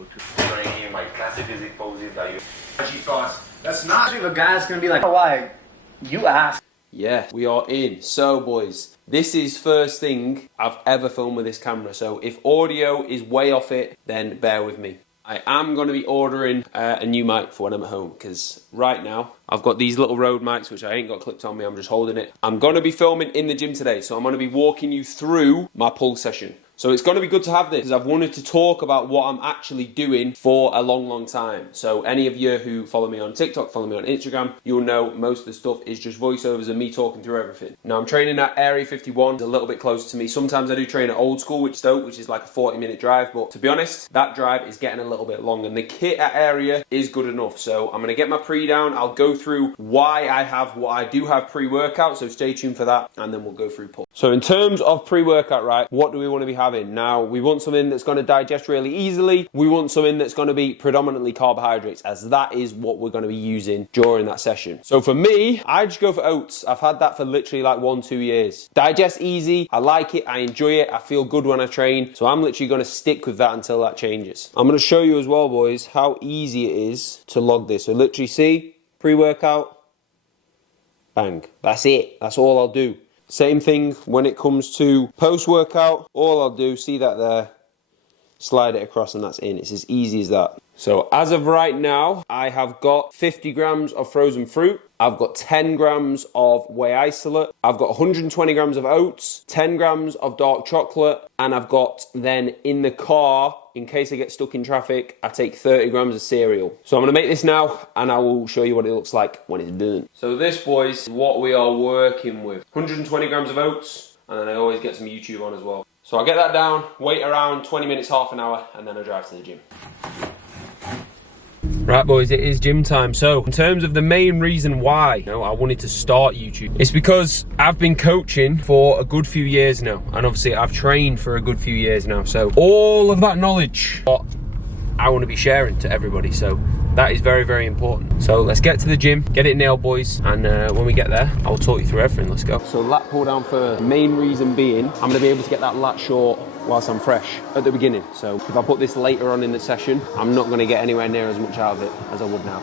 go to training, my classic physique poses that you... thoughts. That's not if a guy's gonna be like, oh, why? You ask. Yeah, we are in. So, boys, this is first thing I've ever filmed with this camera. So, if audio is way off it, then bear with me. I am going to be ordering a new mic for when I'm at home, because right now I've got these little Rode mics which I ain't got clipped on me, I'm just holding it. I'm going to be filming in the gym today, so I'm going to be walking you through my pull session. So it's going to be good to have this, because I've wanted to talk about what I'm actually doing for a long time. So any of you who follow me on TikTok, follow me on Instagram, you'll know most of the stuff is just voiceovers and me talking through everything. Now I'm training at Area 51, it's a little bit closer to me. Sometimes I do train at Old School, which is like a 40-minute drive, but to be honest, that drive is getting a little bit long, and the kit at Area is good enough. So I'm going to get my pre down, I'll go through why I have what I do have pre-workout, so stay tuned for that, and then we'll go through pull. So in terms of pre-workout, right, what do we want to be having? Now, we want something that's going to digest really easily. We want something that's going to be predominantly carbohydrates, as that is what we're going to be using during that session. So for me, I just go for oats. I've had that for literally like 1-2 years. Digest easy, I like it, I enjoy it, I feel good when I train. So I'm literally going to stick with that until that changes. I'm going to show you as well, boys, how easy it is to log this. So literally see, pre-workout, bang. That's it, that's all I'll do. Same thing when it comes to post-workout. All I'll do, see that there, slide it across and that's in. It's as easy as that. So as of right now, I have got 50 grams of frozen fruit. I've got 10 grams of whey isolate. I've got 120 grams of oats, 10 grams of dark chocolate, and I've got then in the car, in case I get stuck in traffic, I take 30 grams of cereal. So I'm gonna make this now, and I will show you what it looks like when it's done. So this, boys, is what we are working with. 120 grams of oats, and then I always get some YouTube on as well. So I'll get that down, wait around 20 minutes, half an hour, and then I drive to the gym. Right, boys, it is gym time. So in terms of the main reason why I wanted to start YouTube, it's because I've been coaching for a good few years now, and obviously I've trained for a good few years now. So all of that knowledge I want to be sharing to everybody. So that is very important. So let's get to the gym, get it nailed, boys, and when we get there, I'll talk you through everything. Let's go. So lat pull down first. Main reason being, I'm going to be able to get that lat short whilst I'm fresh at the beginning. So if I put this later on in the session, I'm not going to get anywhere near as much out of it as I would now.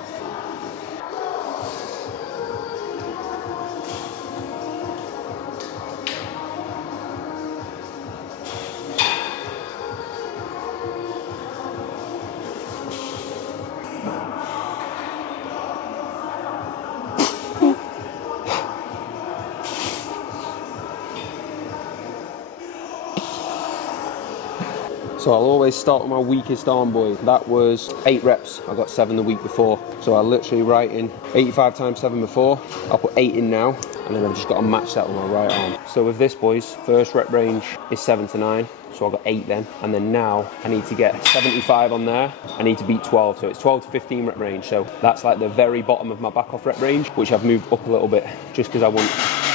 So I'll always start with my weakest arm, boys. That was 8 reps. I got 7 the week before. So I literally write in 85 times 7 before. I'll put 8 in now, and then I've just got to match that with my right arm. So with this, boys, first rep range is 7 to 9. So I got 8 then. And then now I need to get 75 on there. I need to beat 12. So it's 12 to 15 rep range. So that's like the very bottom of my back off rep range, which I've moved up a little bit just because I want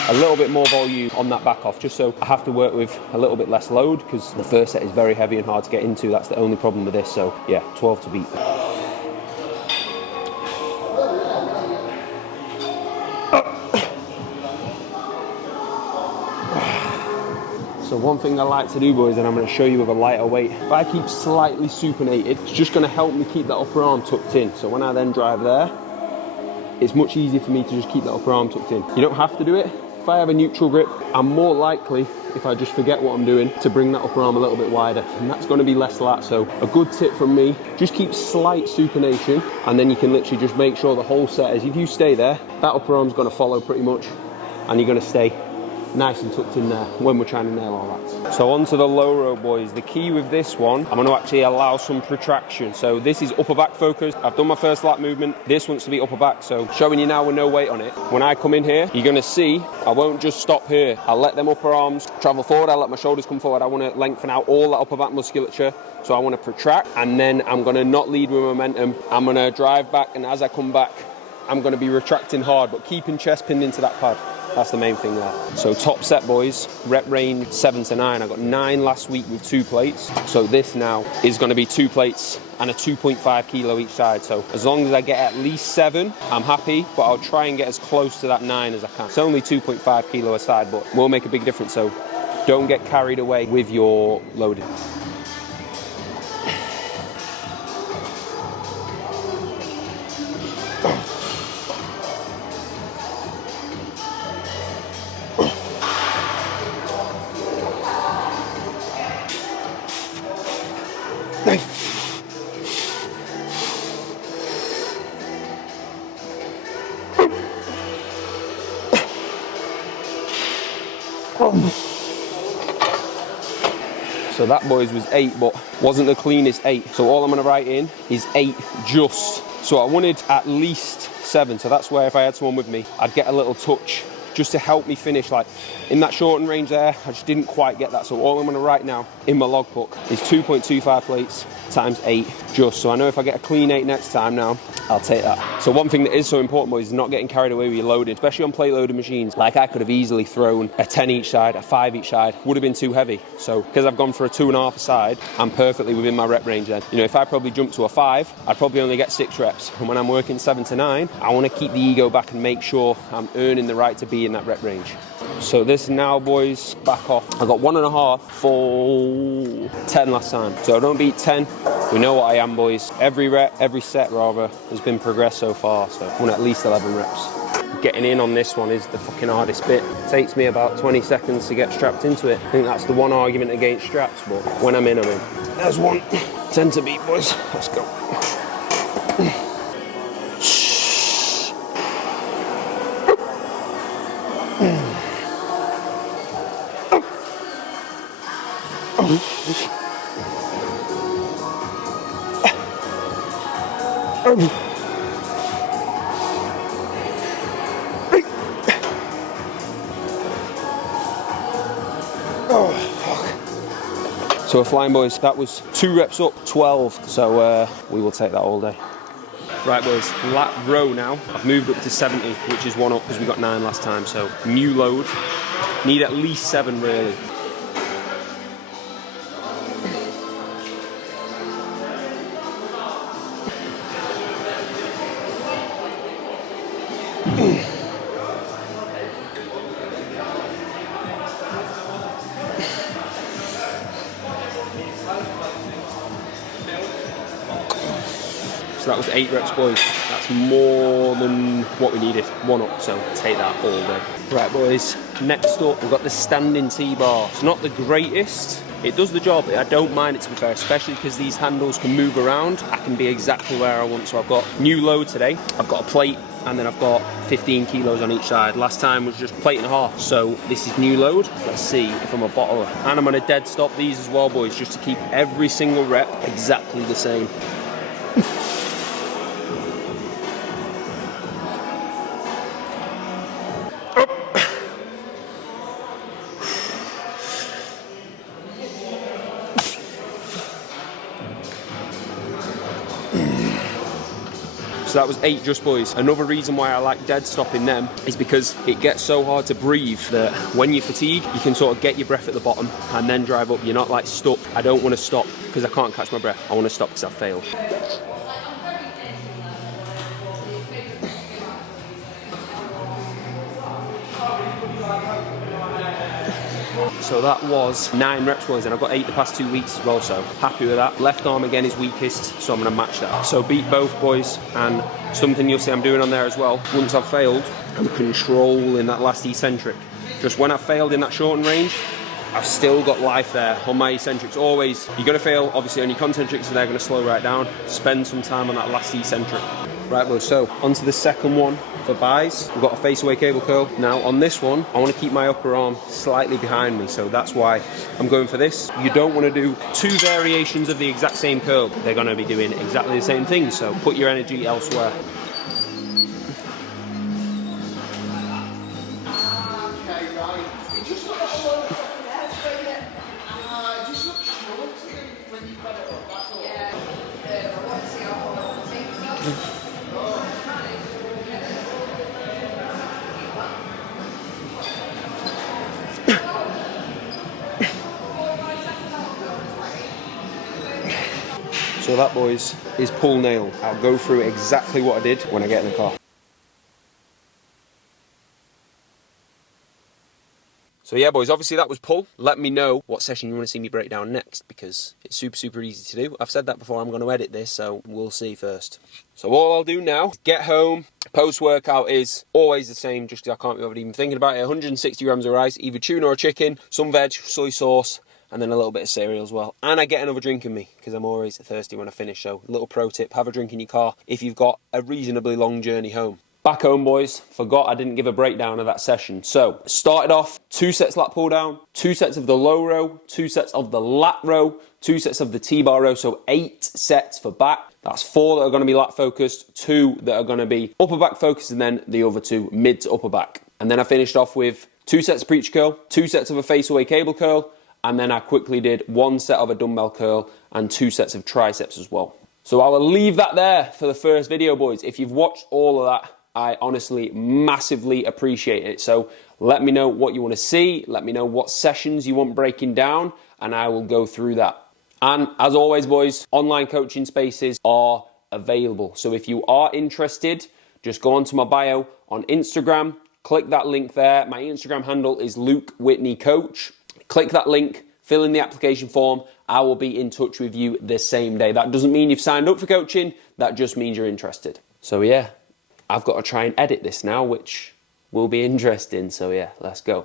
a little bit more volume on that back off, just so I have to work with a little bit less load, because the first set is very heavy and hard to get into. That's the only problem with this. So yeah, 12 to beat. So one thing I like to do, boys, and I'm going to show you with a lighter weight, if I keep slightly supinated, it's just going to help me keep that upper arm tucked in. So when I then drive there, it's much easier for me to just keep that upper arm tucked in. You don't have to do it. If I have a neutral grip, I'm more likely, if I just forget what I'm doing, to bring that upper arm a little bit wider, and that's going to be less lat. So a good tip from me, just keep slight supination, and then you can literally just make sure the whole set is, if you stay there, that upper arm's going to follow pretty much, and you're going to stay nice and tucked in there when we're trying to nail all that. So onto the low row, boys. The key with this one, I'm going to actually allow some protraction. So this is upper back focused. I've done my first lat movement. This wants to be upper back. So showing you now with no weight on it. When I come in here, you're going to see I won't just stop here. I'll let them upper arms travel forward. I'll let my shoulders come forward. I want to lengthen out all that upper back musculature. So I want to protract, and then I'm going to not lead with momentum. I'm going to drive back, and as I come back, I'm going to be retracting hard, but keeping chest pinned into that pad. That's the main thing there. So top set, boys, rep range 7 to 9. I got 9 last week with 2 plates. So this now is going to be 2 plates and a 2.5 kilo each side. So as long as I get at least 7, I'm happy, but I'll try and get as close to that 9 as I can. It's only 2.5 kilo a side, but will make a big difference. So don't get carried away with your loading. So that, boys, was 8, but wasn't the cleanest 8. So all I'm going to write in is 8 just. So I wanted at least 7. So that's where if I had someone with me, I'd get a little touch just to help me finish. Like in that shortened range there, I just didn't quite get that. So all I'm going to write now in my logbook is 2.25 plates times 8 just. So I know if I get a clean 8 next time now, I'll take that. So one thing that is so important, boys, is not getting carried away with your loading, especially on plate loaded machines. Like I could have easily thrown a 10 each side, a 5 each side, would have been too heavy. So because I've gone for a 2.5 a side, I'm perfectly within my rep range then. You know, if I probably jumped to a 5, I'd probably only get 6 reps. And when I'm working 7 to 9, I want to keep the ego back and make sure I'm earning the right to be in that rep range. So this now, boys, back off. I got 1.5 for 10 last time. So I don't beat 10. We know what I am, boys. Every rep, every set rather, has been progressed so far. So I want at least 11 reps. Getting in on this one is the fucking hardest bit. It takes me about 20 seconds to get strapped into it. I think that's the one argument against straps, but when I'm in, I'm in. There's one. 10 to beat, boys. Let's go. So we're flying, boys. That was 2 reps up, 12. So we will take that all day. Right, boys, lat row now. I've moved up to 70, which is 1 up because we got 9 last time. So new load. Need at least 7, really. So that was 8 reps, boys. That's more than what we needed. 1 up, so take that all day. Right, boys, next up, we've got the standing T-bar. It's not the greatest. It does the job. I don't mind it, to be fair, especially because these handles can move around. I can be exactly where I want. So I've got new load today. I've got a plate, and then I've got 15 kilos on each side. Last time was just plate and a half. So this is new load. Let's see if I'm a bottler. And I'm going to dead stop these as well, boys, just to keep every single rep exactly the same. So that was 8 just, boys. Another reason why I like dead stopping them is because it gets so hard to breathe that when you fatigue, you can sort of get your breath at the bottom and then drive up. You're not like stuck. I don't want to stop because I can't catch my breath. I want to stop because I've failed. So that was 9 reps, boys, and I've got 8 the past 2 weeks as well, so happy with that. Left arm again is weakest, so I'm going to match that. So beat both, boys, and something you'll see I'm doing on there as well. Once I've failed, I'm controlling that last eccentric. Just when I've failed in that shortened range, I've still got life there on my eccentrics. Always, you're going to fail, obviously, on your concentrics, so they're going to slow right down. Spend some time on that last eccentric. Right, boys, so onto the second one for buys. We've got a face-away cable curl. Now, on this one, I want to keep my upper arm slightly behind me, so that's why I'm going for this. You don't want to do 2 variations of the exact same curl. They're going to be doing exactly the same thing, so put your energy elsewhere. So that, boys, is pull nail. I'll go through exactly what I did when I get in the car. So yeah, boys, obviously that was pull. Let me know what session you want to see me break down next, because it's super, super easy to do. I've said that before, I'm going to edit this, so we'll see first. So all I'll do now is get home. Post-workout is always the same, just because I can't be bothered even thinking about it. 160 grams of rice, either tuna or chicken, some veg, soy sauce, and then a little bit of cereal as well. And I get another drink in me because I'm always thirsty when I finish. So, little pro tip, have a drink in your car if you've got a reasonably long journey home. Back home, boys, forgot I didn't give a breakdown of that session. So, started off 2 sets lat pull down, 2 sets of the low row, 2 sets of the lat row, 2 sets of the T-bar row, so 8 sets for back. That's 4 that are going to be lat focused, 2 that are going to be upper back focused, and then the other 2 mid to upper back. And then I finished off with 2 sets of preacher curl, 2 sets of a face away cable curl, and then I quickly did 1 set of a dumbbell curl and 2 sets of triceps as well. So I will leave that there for the first video, boys. If you've watched all of that, I honestly massively appreciate it. So let me know what you want to see. Let me know what sessions you want breaking down, and I will go through that. And as always, boys, online coaching spaces are available. So if you are interested, just go onto my bio on Instagram, click that link there. My Instagram handle is LukeWhitneyCoach. Click that link, fill in the application form. I will be in touch with you the same day. That doesn't mean you've signed up for coaching. That just means you're interested. So yeah, I've got to try and edit this now, which will be interesting. So yeah, let's go.